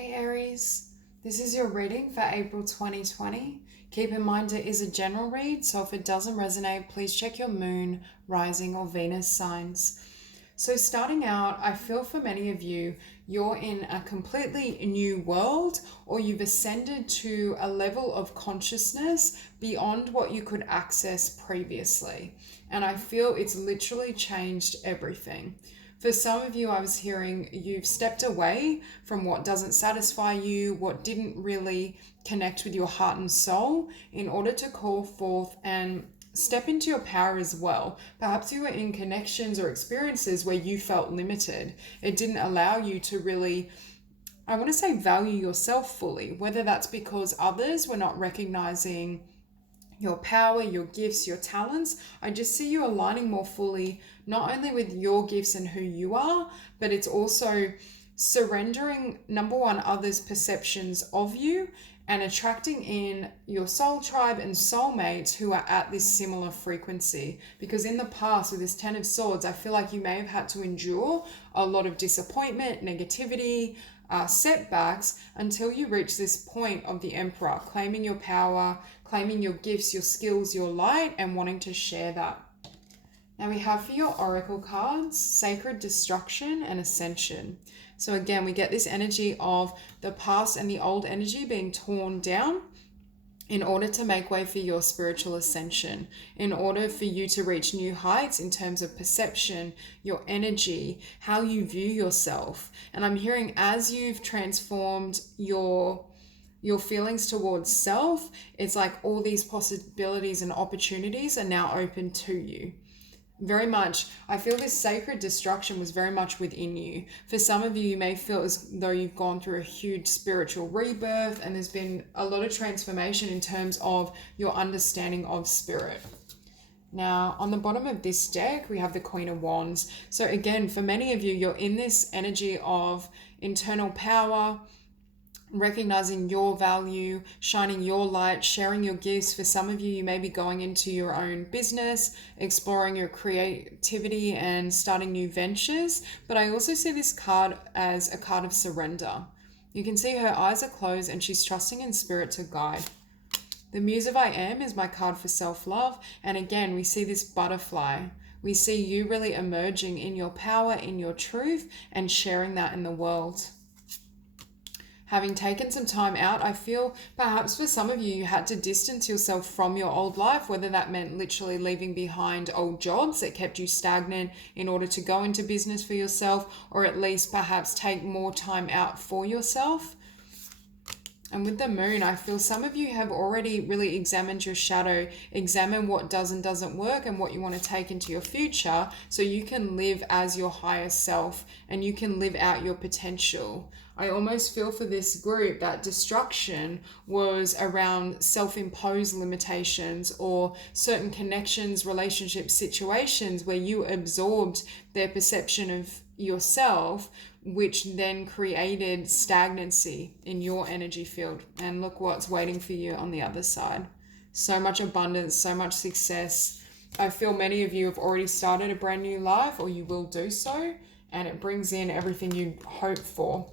Hey Aries, this is your reading for April 2020. Keep in mind it is a general read, so if it doesn't resonate, please check your moon, rising, or Venus signs. So starting out, I feel for many of you, you're in a completely new world, or you've ascended to a level of consciousness beyond what you could access previously. And I feel it's literally changed everything. For some of you, I was hearing you've stepped away from what doesn't satisfy you, what didn't really connect with your heart and soul, in order to call forth and step into your power as well. Perhaps you were in connections or experiences where you felt limited. It didn't allow you to really, I want to say, value yourself fully, whether that's because others were not recognizing your power, your gifts, your talents. I just see you aligning more fully, not only with your gifts and who you are, but it's also surrendering, number one, others' perceptions of you and attracting in your soul tribe and soulmates who are at this similar frequency. Because in the past, with this Ten of Swords, I feel like you may have had to endure a lot of disappointment, negativity, setbacks until you reach this point of the Emperor, claiming your power, claiming your gifts, your skills, your light, and wanting to share that. Now we have for your oracle cards, Sacred Destruction and Ascension. So again, we get this energy of the past and the old energy being torn down in order to make way for your spiritual ascension, in order for you to reach new heights in terms of perception, your energy, how you view yourself. And I'm hearing as you've transformed your feelings towards self, it's like all these possibilities and opportunities are now open to you. Very much, I feel this sacred destruction was very much within you. For some of you, you may feel as though you've gone through a huge spiritual rebirth and there's been a lot of transformation in terms of your understanding of spirit. Now, on the bottom of this deck, we have the Queen of Wands. So again, for many of you, you're in this energy of internal power, recognizing your value, shining your light, sharing your gifts. For some of you, you may be going into your own business, exploring your creativity and starting new ventures. But I also see this card as a card of surrender. You can see her eyes are closed and she's trusting in spirit to guide. The Muse of I Am is my card for self-love. And again, we see this butterfly. We see you really emerging in your power, in your truth, and sharing that in the world. Having taken some time out, I feel perhaps for some of you, you had to distance yourself from your old life, whether that meant literally leaving behind old jobs that kept you stagnant in order to go into business for yourself, or at least perhaps take more time out for yourself. And with the moon, I feel some of you have already really examined your shadow, examine what does and doesn't work and what you want to take into your future so you can live as your higher self and you can live out your potential. I almost feel for this group that destruction was around self-imposed limitations or certain connections, relationships, situations where you absorbed their perception of yourself, which then created stagnancy in your energy field. And look what's waiting for you on the other side. So much abundance, so much success. I feel many of you have already started a brand new life or you will do so, and it brings in everything you hope for.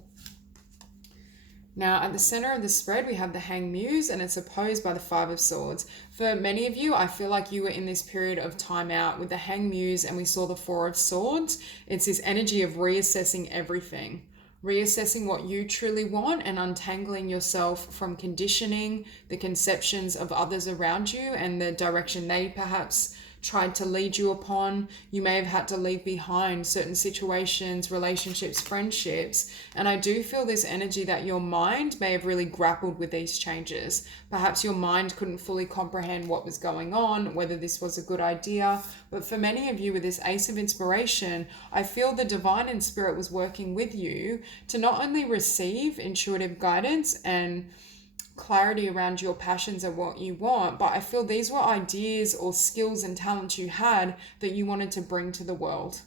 Now, at the center of the spread, we have the Hanged Muse, and it's opposed by the Five of Swords. For many of you, I feel like you were in this period of time out with the Hanged Muse, and we saw the Four of Swords. It's this energy of reassessing everything, reassessing what you truly want and untangling yourself from conditioning, the conceptions of others around you, and the direction they perhaps tried to lead you upon. You may have had to leave behind certain situations, relationships, friendships. And I do feel this energy that your mind may have really grappled with these changes. Perhaps your mind couldn't fully comprehend what was going on, whether this was a good idea. But for many of you with this Ace of Inspiration, I feel the divine and spirit was working with you to not only receive intuitive guidance and clarity around your passions and what you want, but I feel these were ideas or skills and talents you had that you wanted to bring to the world.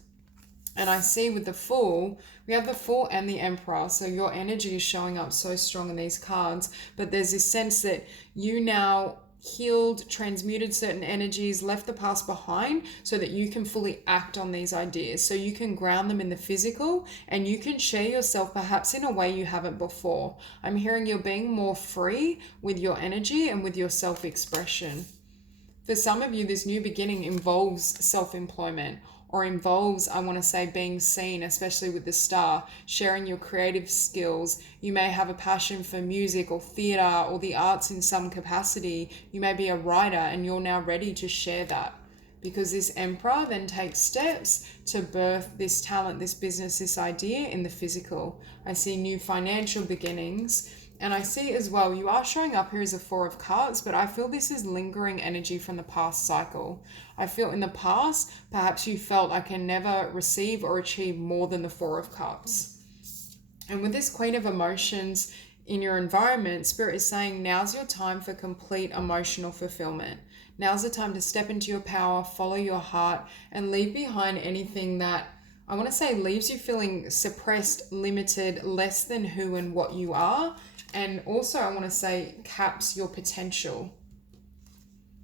And I see with the Fool, we have the Fool and the Emperor, so your energy is showing up so strong in these cards, but there's this sense that you now healed, transmuted certain energies, left the past behind so that you can fully act on these ideas. So you can ground them in the physical and you can share yourself perhaps in a way you haven't before. I'm hearing you're being more free with your energy and with your self-expression. For some of you, this new beginning involves self-employment or involves, I want to say, being seen, especially with the star, sharing your creative skills. You may have a passion for music or theatre or the arts in some capacity. You may be a writer and you're now ready to share that, because this Emperor then takes steps to birth this talent, this business, this idea in the physical. I see new financial beginnings. And I see as well, you are showing up here as a Four of Cups, but I feel this is lingering energy from the past cycle. I feel in the past, perhaps you felt I can never receive or achieve more than the Four of Cups. And with this Queen of Emotions in your environment, Spirit is saying now's your time for complete emotional fulfillment. Now's the time to step into your power, follow your heart, and leave behind anything that, I want to say, leaves you feeling suppressed, limited, less than who and what you are. And also, I want to say, caps your potential.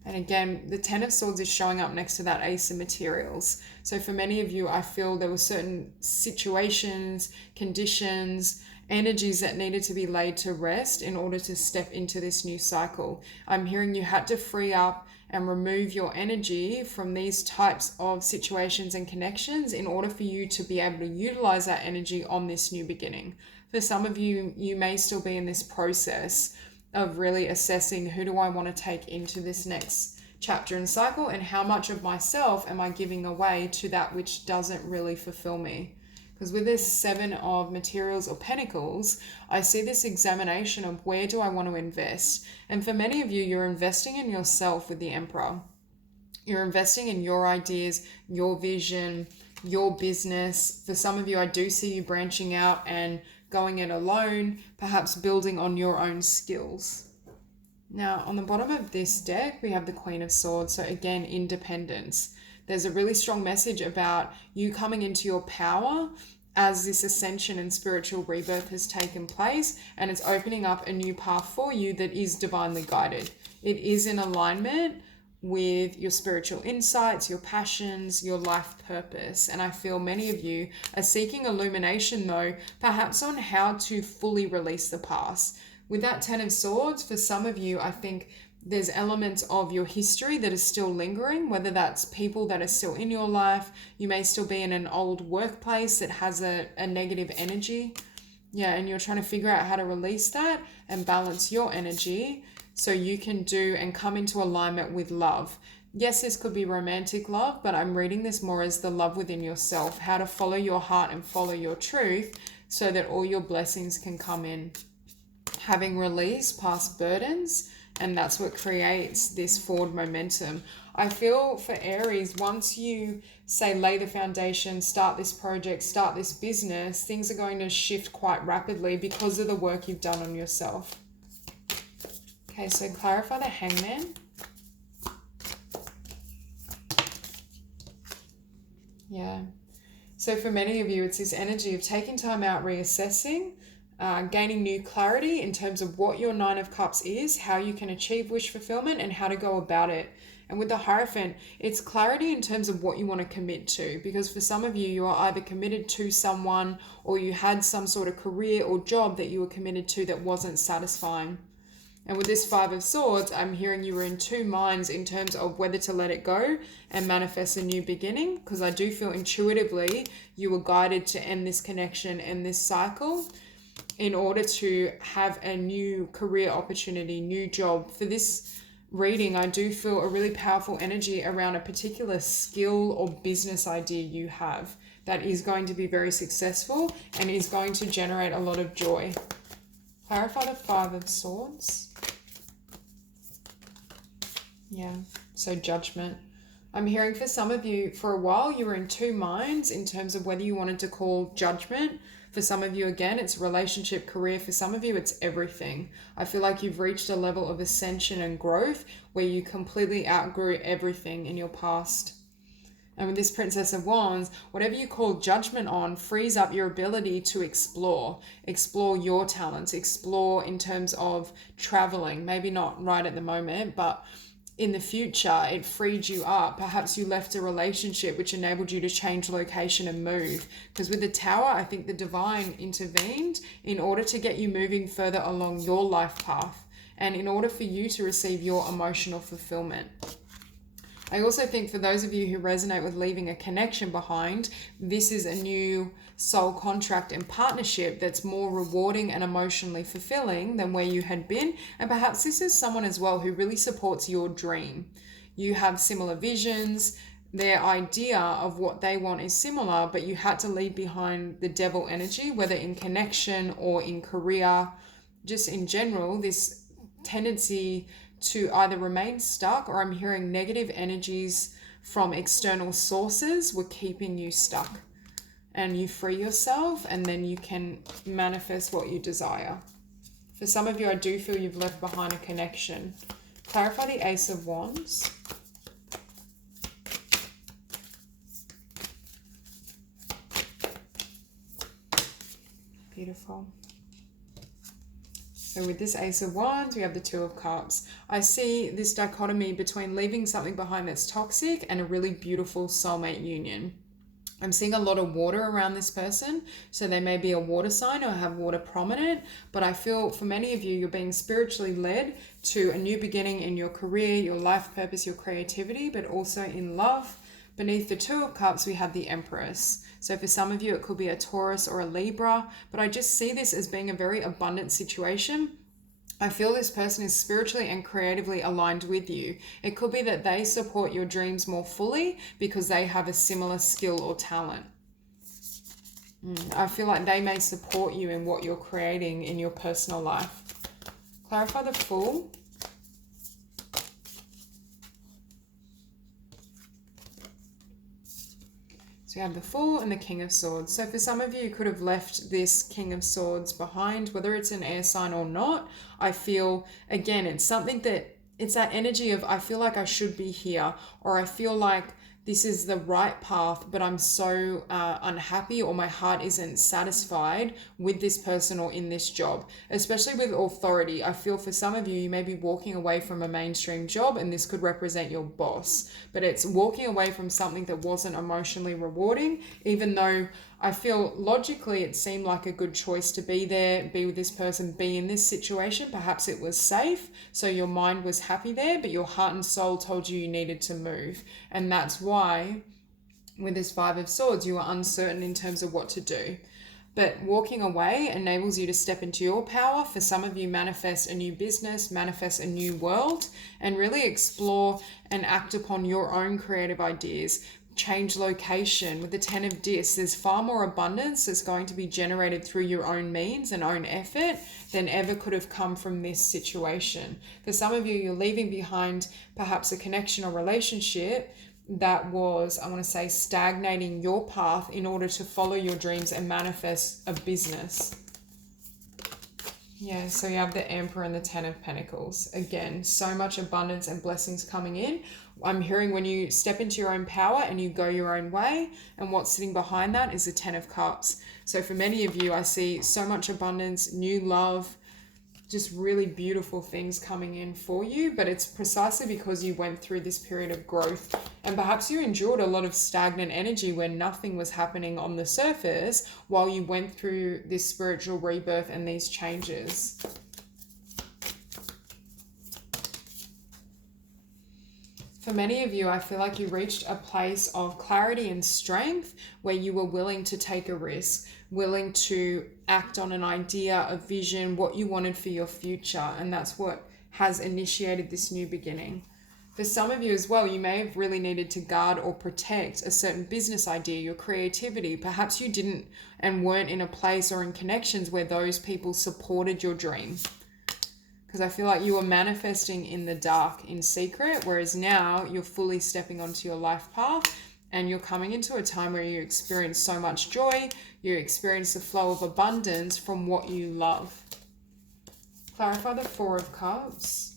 And again, the Ten of Swords is showing up next to that Ace of Materials. So for many of you, I feel there were certain situations, conditions, energies that needed to be laid to rest in order to step into this new cycle. I'm hearing you had to free up and remove your energy from these types of situations and connections in order for you to be able to utilize that energy on this new beginning. For some of you, you may still be in this process of really assessing, who do I want to take into this next chapter and cycle, and how much of myself am I giving away to that which doesn't really fulfill me? Because with this Seven of Materials or Pentacles, I see this examination of where do I want to invest. And for many of you, you're investing in yourself with the Emperor. You're investing in your ideas, your vision, your business. For some of you, I do see you branching out and going it alone, perhaps building on your own skills. Now, on the bottom of this deck, we have the Queen of Swords. So again, independence. There's a really strong message about you coming into your power as this ascension and spiritual rebirth has taken place, and it's opening up a new path for you that is divinely guided. It is in alignment with your spiritual insights, your passions, your life purpose. And I feel many of you are seeking illumination though, perhaps on how to fully release the past. With that Ten of Swords, for some of you, I think there's elements of your history that is still lingering, whether that's people that are still in your life. You may still be in an old workplace that has a negative energy. Yeah, and you're trying to figure out how to release that and balance your energy so you can do and come into alignment with love. Yes, this could be romantic love, but I'm reading this more as the love within yourself, how to follow your heart and follow your truth so that all your blessings can come in. Having released past burdens, and that's what creates this forward momentum. I feel for Aries, once you say lay the foundation, start this project, start this business, things are going to shift quite rapidly because of the work you've done on yourself. Okay, so clarify the Hangman. Yeah. So for many of you, it's this energy of taking time out, reassessing, gaining new clarity in terms of what your Nine of Cups is, how you can achieve wish fulfillment, and how to go about it. And with the Hierophant, it's clarity in terms of what you want to commit to. Because for some of you, you are either committed to someone or you had some sort of career or job that you were committed to that wasn't satisfying. And with this Five of Swords, I'm hearing you were in two minds in terms of whether to let it go and manifest a new beginning. Because I do feel intuitively you were guided to end this connection and this cycle in order to have a new career opportunity, new job. For this reading, I do feel a really powerful energy around a particular skill or business idea you have that is going to be very successful and is going to generate a lot of joy. Clarify the Five of Swords. Yeah, so Judgment. I'm hearing for some of you, for a while, you were in two minds in terms of whether you wanted to call judgment. For some of you, again, it's relationship, career. For some of you, it's everything. I feel like you've reached a level of ascension and growth where you completely outgrew everything in your past. And with this Princess of Wands, whatever you call judgment on frees up your ability to explore your talents, explore in terms of traveling, maybe not right at the moment, but in the future, it freed you up. Perhaps you left a relationship which enabled you to change location and move. Because with the Tower, I think the divine intervened in order to get you moving further along your life path and in order for you to receive your emotional fulfillment. I also think for those of you who resonate with leaving a connection behind, this is a new soul contract and partnership that's more rewarding and emotionally fulfilling than where you had been. And perhaps this is someone as well who really supports your dream. You have similar visions. Their idea of what they want is similar, but you had to leave behind the devil energy, whether in connection or in career, just in general, this tendency to either remain stuck, or I'm hearing negative energies from external sources were keeping you stuck. And you free yourself and then you can manifest what you desire. For some of you, I do feel you've left behind a connection. Clarify the Ace of Wands. Beautiful. So with this Ace of Wands, we have the Two of Cups. I see this dichotomy between leaving something behind that's toxic and a really beautiful soulmate union. I'm seeing a lot of water around this person. So they may be a water sign or have water prominent. But I feel for many of you, you're being spiritually led to a new beginning in your career, your life purpose, your creativity, but also in love. Beneath the Two of Cups, we have the Empress. So for some of you, it could be a Taurus or a Libra, but I just see this as being a very abundant situation. I feel this person is spiritually and creatively aligned with you. It could be that they support your dreams more fully because they have a similar skill or talent. I feel like they may support you in what you're creating in your personal life. Clarify the Fool. So you have the Fool and the King of Swords. So for some of you, you could have left this King of Swords behind, whether it's an air sign or not. I feel, again, it's something that, it's that energy of, I feel like I should be here, or I feel like this is the right path, but I'm so unhappy, or my heart isn't satisfied with this person or in this job. Especially with authority, I feel for some of you, you may be walking away from a mainstream job, and this could represent your boss. But it's walking away from something that wasn't emotionally rewarding, even though I feel logically it seemed like a good choice to be there, be with this person, be in this situation. Perhaps it was safe, so your mind was happy there, but your heart and soul told you you needed to move. And that's why with this Five of Swords, you were uncertain in terms of what to do. But walking away enables you to step into your power. For some of you, manifest a new business, manifest a new world, and really explore and act upon your own creative ideas. Change location. With the Ten of Discs, there's far more abundance that's going to be generated through your own means and own effort than ever could have come from this situation. For some of you, you're leaving behind perhaps a connection or relationship that was, I want to say, stagnating your path in order to follow your dreams and manifest a business. Yeah, so you have the Emperor and the Ten of Pentacles. Again, so much abundance and blessings coming in. I'm hearing when you step into your own power and you go your own way, and what's sitting behind that is the Ten of Cups. So for many of you, I see so much abundance, new love, just really beautiful things coming in for you. But it's precisely because you went through this period of growth, and perhaps you endured a lot of stagnant energy where nothing was happening on the surface while you went through this spiritual rebirth and these changes. For many of you, I feel like you reached a place of clarity and strength where you were willing to take a risk, willing to act on an idea, a vision, what you wanted for your future. And that's what has initiated this new beginning. For some of you as well, you may have really needed to guard or protect a certain business idea, your creativity. Perhaps you didn't and weren't in a place or in connections where those people supported your dream. Because I feel like you were manifesting in the dark, in secret, whereas now you're fully stepping onto your life path and you're coming into a time where you experience so much joy, you experience the flow of abundance from what you love. Clarify the Four of Cups.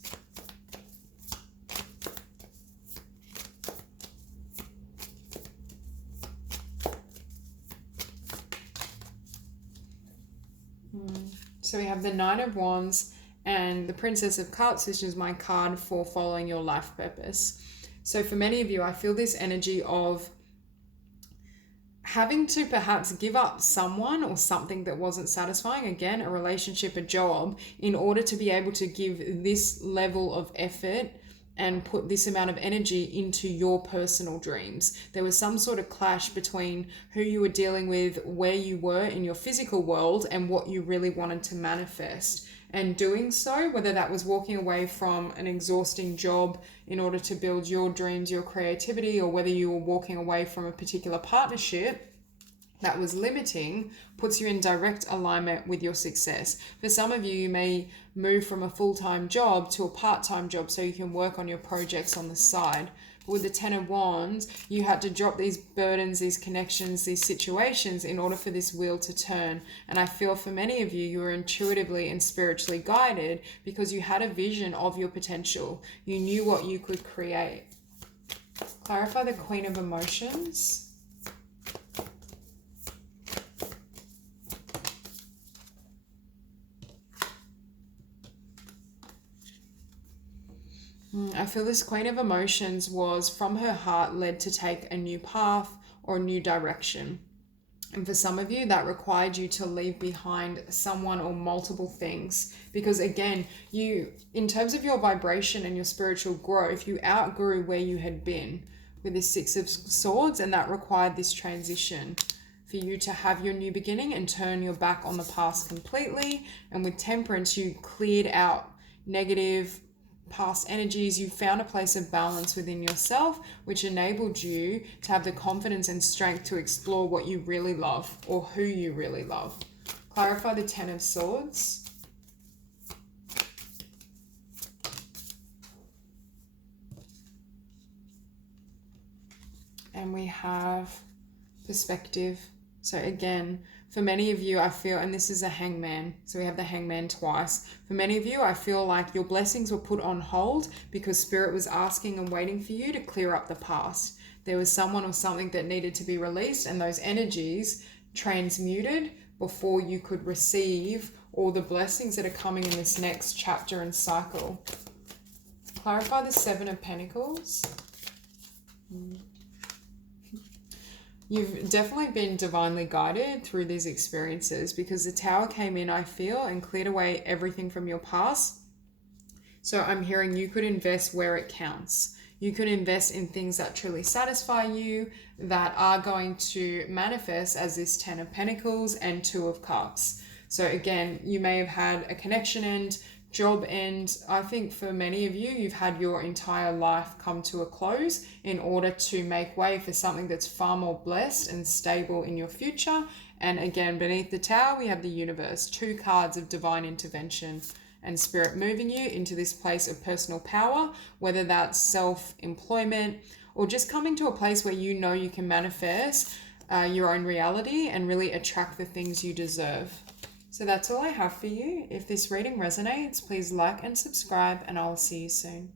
So we have the Nine of Wands and the Princess of Cups, which is my card for following your life purpose. So for many of you, I feel this energy of having to perhaps give up someone or something that wasn't satisfying, again, a relationship, a job, in order to be able to give this level of effort and put this amount of energy into your personal dreams. There was some sort of clash between who you were dealing with, where you were in your physical world, and what you really wanted to manifest. And doing so, whether that was walking away from an exhausting job in order to build your dreams, your creativity, or whether you were walking away from a particular partnership that was limiting, puts you in direct alignment with your success. For some of you, you may move from a full-time job to a part-time job so you can work on your projects on the side. But with the Ten of Wands, you had to drop these burdens, these connections, these situations in order for this wheel to turn. And I feel for many of you, you were intuitively and spiritually guided because you had a vision of your potential. You knew what you could create. Clarify the Queen of Emotions. I feel this Queen of Emotions was from her heart led to take a new path or a new direction. And for some of you, that required you to leave behind someone or multiple things. Because again, you, in terms of your vibration and your spiritual growth, you outgrew where you had been with this Six of Swords, and that required this transition for you to have your new beginning and turn your back on the past completely. And with Temperance, you cleared out negative past energies. You found a place of balance within yourself, which enabled you to have the confidence and strength to explore what you really love or who you really love. Clarify the Ten of Swords. And we have perspective. So again, for many of you, I feel, and this is a Hangman, so we have the Hangman twice. For many of you, I feel like your blessings were put on hold because Spirit was asking and waiting for you to clear up the past. There was someone or something that needed to be released, and those energies transmuted before you could receive all the blessings that are coming in this next chapter and cycle. Clarify the Seven of Pentacles. You've definitely been divinely guided through these experiences because the Tower came in, I feel, and cleared away everything from your past. So I'm hearing you could invest where it counts. You could invest in things that truly satisfy you, that are going to manifest as this Ten of Pentacles and Two of Cups. So again, you may have had a connection end, job end. I think for many of you, you've had your entire life come to a close in order to make way for something that's far more blessed and stable in your future. And again, beneath the Tower, we have the Universe, two cards of divine intervention and Spirit moving you into this place of personal power, whether that's self-employment or just coming to a place where you know you can manifest your own reality and really attract the things you deserve. So that's all I have for you. If this reading resonates, please like and subscribe, and I'll see you soon.